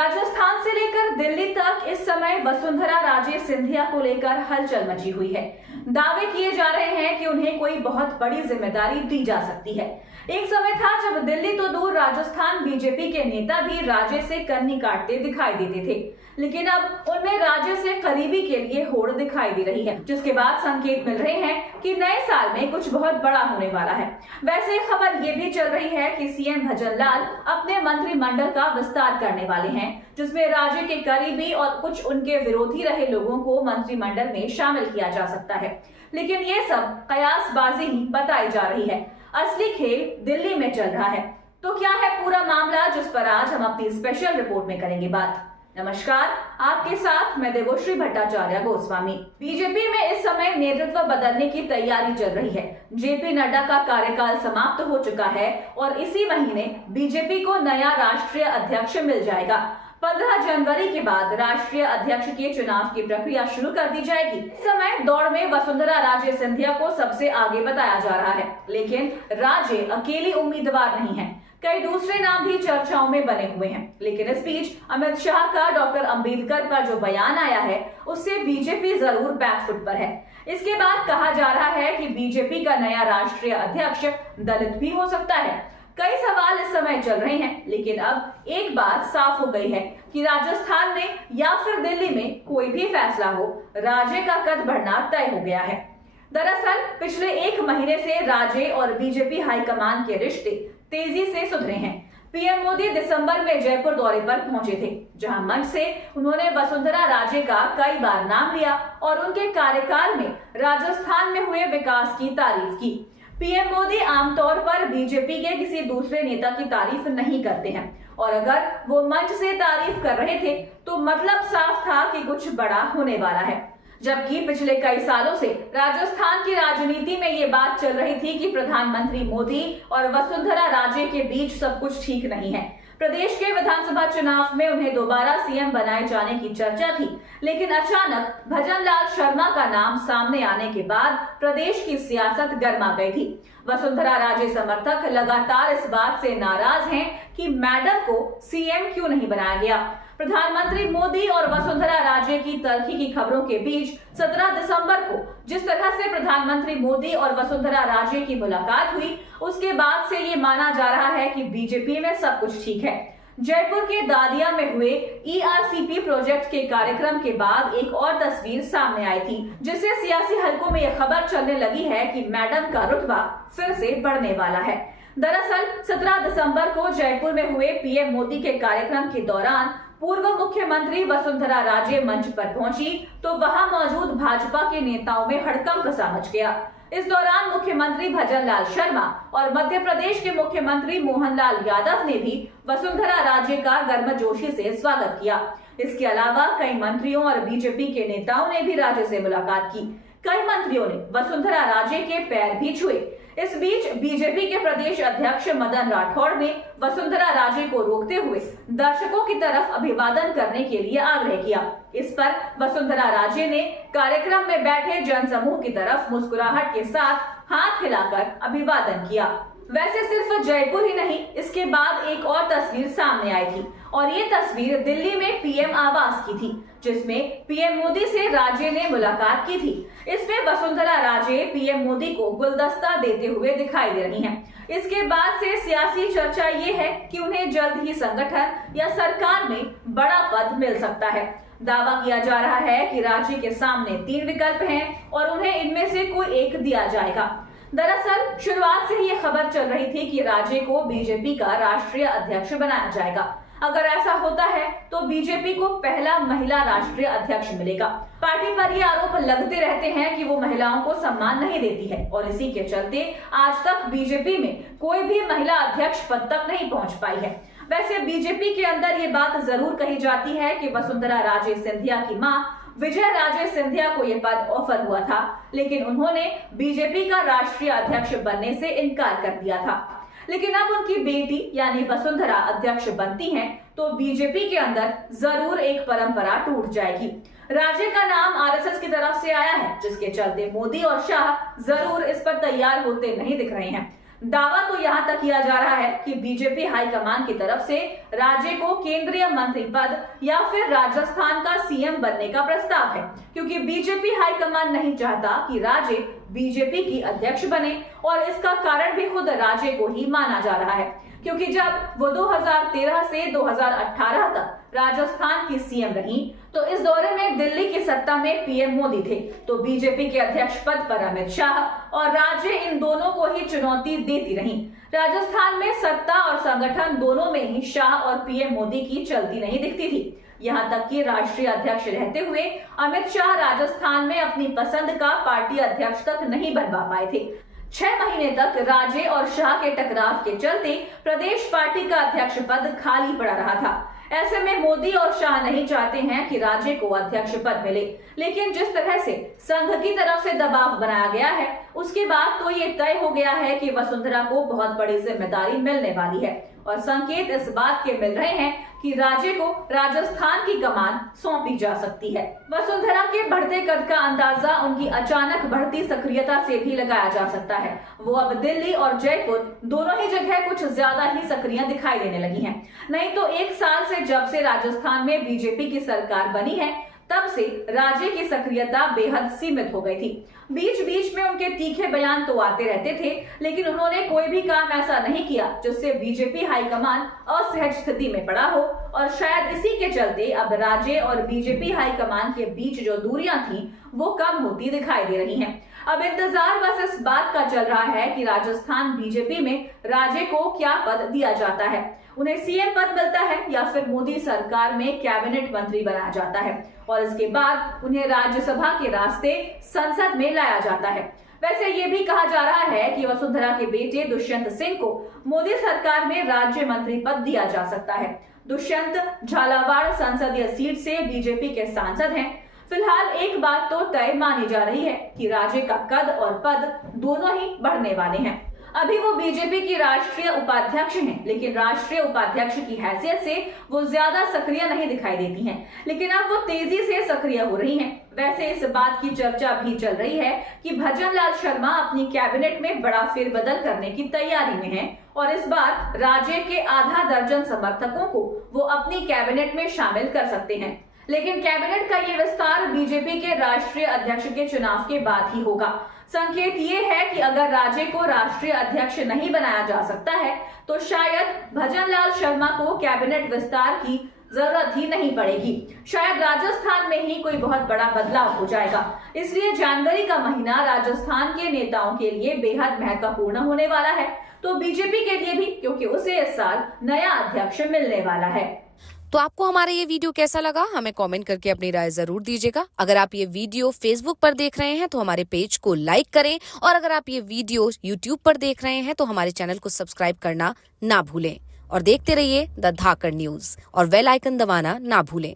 राजस्थान से लेकर दिल्ली तक इस समय वसुंधरा राजे सिंधिया को लेकर हलचल मची हुई है। दावे किए जा रहे हैं कि उन्हें कोई बहुत बड़ी जिम्मेदारी दी जा सकती है। एक समय था जब दिल्ली तो दूर राजस्थान बीजेपी के नेता भी राजे से कन्नी काटते दिखाई देते थे, लेकिन अब उनमें राजे से करीबी के लिए होड़ दिखाई दे रही है, जिसके बाद संकेत मिल रहे हैं कि नए साल में कुछ बहुत बड़ा होने वाला है। वैसे खबर ये भी चल रही है कि सीएम भजनलाल अपने मंत्रिमंडल का विस्तार करने वाले हैं, जिसमें राजे के करीबी और कुछ उनके विरोधी रहे लोगों को मंत्रिमंडल में शामिल किया जा सकता है। लेकिन ये सब कयासबाजी ही बताई जा रही है, असली खेल दिल्ली में चल रहा है। तो क्या है पूरा मामला, जिस पर आज हम अपनी स्पेशल रिपोर्ट में करेंगे बात। नमस्कार, आपके साथ मैं देवोश्री भट्टाचार्य गोस्वामी। बीजेपी में इस समय नेतृत्व बदलने की तैयारी चल रही है। जेपी नड्डा का कार्यकाल समाप्त हो चुका है और इसी महीने बीजेपी को नया राष्ट्रीय अध्यक्ष मिल जाएगा। 15 जनवरी के बाद राष्ट्रीय अध्यक्ष के चुनाव की प्रक्रिया शुरू कर दी जाएगी। इस समय दौड़ में वसुंधरा राजे सिंधिया को सबसे आगे बताया जा रहा है, लेकिन राजे अकेली उम्मीदवार नहीं है। कई दूसरे नाम भी चर्चाओं में बने हुए हैं। लेकिन इस बीच अमित शाह का डॉक्टर अंबेडकर पर जो बयान आया है, उससे बीजेपी जरूर बैकफुट पर है। इसके बाद कहा जा रहा है कि बीजेपी का नया राष्ट्रीय अध्यक्ष दलित भी हो सकता है। कई सवाल इस समय चल रहे हैं, लेकिन अब एक बात साफ हो गई है कि राजस्थान में या फिर दिल्ली में कोई भी फैसला हो, राजे का कद बढ़ना तय हो गया है। दरअसल पिछले एक महीने से राजे और बीजेपी हाईकमान के रिश्ते तेजी से सुधरे हैं। पीएम मोदी दिसंबर में जयपुर दौरे पर पहुंचे थे, जहां मंच से उन्होंने वसुंधरा राजे का कई बार नाम लिया और उनके कार्यकाल में राजस्थान में हुए विकास की तारीफ की। पीएम मोदी आमतौर पर बीजेपी के किसी दूसरे नेता की तारीफ नहीं करते हैं, और अगर वो मंच से तारीफ कर रहे थे तो मतलब साफ था कि कुछ बड़ा होने वाला है। जबकि पिछले कई सालों से राजस्थान की राजनीति में ये बात चल रही थी कि प्रधानमंत्री मोदी और वसुंधरा राजे के बीच सब कुछ ठीक नहीं है। प्रदेश के विधानसभा चुनाव में उन्हें दोबारा सीएम बनाए जाने की चर्चा थी, लेकिन अचानक भजनलाल शर्मा का नाम सामने आने के बाद प्रदेश की सियासत गर्मा गई थी। वसुंधरा राजे समर्थक लगातार इस बात से नाराज हैं कि मैडम को सीएम क्यों नहीं बनाया गया। प्रधानमंत्री मोदी और वसुंधरा राजे की तल्खी की खबरों के बीच 17 दिसंबर को जिस तरह से प्रधानमंत्री मोदी और वसुंधरा राजे की मुलाकात हुई, उसके बाद से ये माना जा रहा है कि बीजेपी में सब कुछ ठीक है। जयपुर के दादिया में हुए ईआरसीपी प्रोजेक्ट के कार्यक्रम के बाद एक और तस्वीर सामने आई थी, जिससे सियासी हलकों में यह खबर चलने लगी है कि मैडम का रुतबा फिर से बढ़ने वाला है। दरअसल 17 दिसंबर को जयपुर में हुए पीएम मोदी के कार्यक्रम के दौरान पूर्व मुख्यमंत्री वसुंधरा राजे मंच पर पहुंची तो वहां मौजूद भाजपा के नेताओं में हड़कंप सा मच गया। इस दौरान मुख्यमंत्री भजनलाल शर्मा और मध्य प्रदेश के मुख्यमंत्री मोहनलाल यादव ने भी वसुंधरा राजे का गर्मजोशी से स्वागत किया। इसके अलावा कई मंत्रियों और बीजेपी के नेताओं ने भी राजे से मुलाकात की। कई मंत्रियों ने वसुंधरा राजे के पैर भी छुए। इस बीच बीजेपी के प्रदेश अध्यक्ष मदन राठौड़ ने वसुंधरा राजे को रोकते हुए दर्शकों की तरफ अभिवादन करने के लिए आग्रह किया। इस पर वसुंधरा राजे ने कार्यक्रम में बैठे जनसमूह की तरफ मुस्कुराहट के साथ हाथ हिलाकर अभिवादन किया। वैसे सिर्फ जयपुर ही नहीं, इसके बाद एक और तस्वीर सामने आई थी, और ये तस्वीर दिल्ली में पीएम आवास की थी, जिसमें पीएम मोदी से राजे ने मुलाकात की थी। इसमें वसुंधरा राजे पीएम मोदी को गुलदस्ता देते हुए दिखाई दे रही हैं। इसके बाद से सियासी चर्चा ये है कि उन्हें जल्द ही संगठन या सरकार में बड़ा पद मिल सकता है। दावा किया जा रहा है कि राजे के सामने 3 विकल्प हैं और उन्हें इनमें से कोई एक दिया जाएगा। दरअसल शुरुआत से ही ये खबर चल रही थी कि राजे को बीजेपी का राष्ट्रीय अध्यक्ष बनाया जाएगा। अगर ऐसा होता है तो बीजेपी को पहला महिला राष्ट्रीय अध्यक्ष मिलेगा। पार्टी पर ये आरोप लगते रहते हैं कि वो महिलाओं को सम्मान नहीं देती है, और इसी के चलते आज तक बीजेपी में कोई भी महिला अध्यक्ष पद तक नहीं पहुंच पाई है। वैसे बीजेपी के अंदर ये बात जरूर कही जाती है कि वसुंधरा राजे सिंधिया की मां विजय राजे सिंधिया को यह पद ऑफर हुआ था, लेकिन उन्होंने बीजेपी का राष्ट्रीय अध्यक्ष बनने से इनकार कर दिया था। लेकिन अब उनकी बेटी यानी वसुंधरा अध्यक्ष बनती हैं तो बीजेपी के अंदर जरूर एक परंपरा टूट जाएगी। राजे का नाम आरएसएस की तरफ से आया है, जिसके चलते मोदी और शाह जरूर इस पर तैयार होते नहीं दिख रहे हैं। दावा तो यहाँ तक किया जा रहा है कि बीजेपी हाईकमान की तरफ से राज्य को केंद्रीय मंत्री पद या फिर राजस्थान का सीएम बनने का प्रस्ताव है, क्योंकि बीजेपी हाईकमान नहीं चाहता कि राज्य बीजेपी की अध्यक्ष बने, और इसका कारण भी खुद राज्य को ही माना जा रहा है, क्योंकि जब वो 2013 से 2018 तक राजस्थान की सीएम रही तो इस दौरे में दिल्ली की सत्ता में पीएम मोदी थे, तो बीजेपी के अध्यक्ष पद पर अमित शाह और राज्य इन दोनों को ही चुनौती देती रही। राजस्थान में सत्ता और संगठन दोनों में ही शाह और पीएम मोदी की चलती नहीं दिखती थी। यहाँ तक कि राष्ट्रीय अध्यक्ष रहते हुए अमित शाह राजस्थान में अपनी पसंद का पार्टी अध्यक्ष तक नहीं बनवा पाए थे। 6 महीने तक राजे और शाह के टकराव के चलते प्रदेश पार्टी का अध्यक्ष पद खाली पड़ा रहा था। ऐसे में मोदी और शाह नहीं चाहते हैं कि राजे को अध्यक्ष पद मिले, लेकिन जिस तरह से संघ की तरफ से दबाव बनाया गया है उसके बाद तो ये तय हो गया है कि वसुंधरा को बहुत बड़ी जिम्मेदारी मिलने वाली है, और संकेत इस बात के मिल रहे हैं कि राज्य को राजस्थान की कमान सौंपी जा सकती है। वसुंधरा के बढ़ते कद का अंदाजा उनकी अचानक बढ़ती सक्रियता से भी लगाया जा सकता है। वो अब दिल्ली और जयपुर दोनों ही जगह कुछ ज्यादा ही सक्रिय दिखाई देने लगी हैं। नहीं तो 1 साल से जब से राजस्थान में बीजेपी की सरकार बनी है तब से राज्य की सक्रियता बेहद सीमित हो गई थी। बीच बीच में उनके तीखे बयान तो आते रहते थे, लेकिन उन्होंने कोई भी काम ऐसा नहीं किया जिससे बीजेपी हाईकमान असहज स्थिति में पड़ा हो, और शायद इसी के चलते अब राज्य और बीजेपी हाईकमान के बीच जो दूरियां थी वो कम होती दिखाई दे रही हैं। अब इंतजार बस इस बात का चल रहा है कि राजस्थान बीजेपी में राज्य को क्या पद दिया जाता है, उन्हें सीएम पद मिलता है या फिर मोदी सरकार में कैबिनेट मंत्री बनाया जाता है, और इसके बाद उन्हें राज्यसभा के रास्ते संसद में लाया जाता है। वैसे ये भी कहा जा रहा है कि वसुंधरा के बेटे दुष्यंत सिंह को मोदी सरकार में राज्य मंत्री पद दिया जा सकता है। दुष्यंत झालावाड़ संसदीय सीट से बीजेपी के सांसद हैं। फिलहाल एक बात तो तय मानी जा रही है कि राज्य का कद और पद दोनों ही बढ़ने वाले हैं। अभी वो बीजेपी की राष्ट्रीय उपाध्यक्ष हैं, लेकिन राष्ट्रीय उपाध्यक्ष की हैसियत से वो ज्यादा सक्रिय नहीं दिखाई देती हैं, लेकिन अब वो तेजी से सक्रिय हो रही हैं। वैसे इस बात की चर्चा भी चल रही है कि भजन लाल शर्मा अपनी कैबिनेट में बड़ा फेरबदल करने की तैयारी में हैं, और इस बार राज्य के आधा दर्जन समर्थकों को वो अपनी कैबिनेट में शामिल कर सकते हैं। लेकिन कैबिनेट का ये विस्तार बीजेपी के राष्ट्रीय अध्यक्ष के चुनाव के बाद ही होगा। संकेत ये है कि अगर राज्य को राष्ट्रीय अध्यक्ष नहीं बनाया जा सकता है तो शायद भजन लाल शर्मा को कैबिनेट विस्तार की जरूरत ही नहीं पड़ेगी। शायद राजस्थान में ही कोई बहुत बड़ा बदलाव हो जाएगा। इसलिए जनवरी का महीना राजस्थान के नेताओं के लिए बेहद महत्वपूर्ण होने वाला है, तो बीजेपी के लिए भी, क्योंकि उसे इस साल नया अध्यक्ष मिलने वाला है। तो आपको हमारा ये वीडियो कैसा लगा, हमें कमेंट करके अपनी राय जरूर दीजिएगा। अगर आप ये वीडियो फेसबुक पर देख रहे हैं तो हमारे पेज को लाइक करें, और अगर आप ये वीडियो यूट्यूब पर देख रहे हैं तो हमारे चैनल को सब्सक्राइब करना ना भूलें, और देखते रहिए द धाकड़ न्यूज, और बेल आइकन दबाना ना भूलें।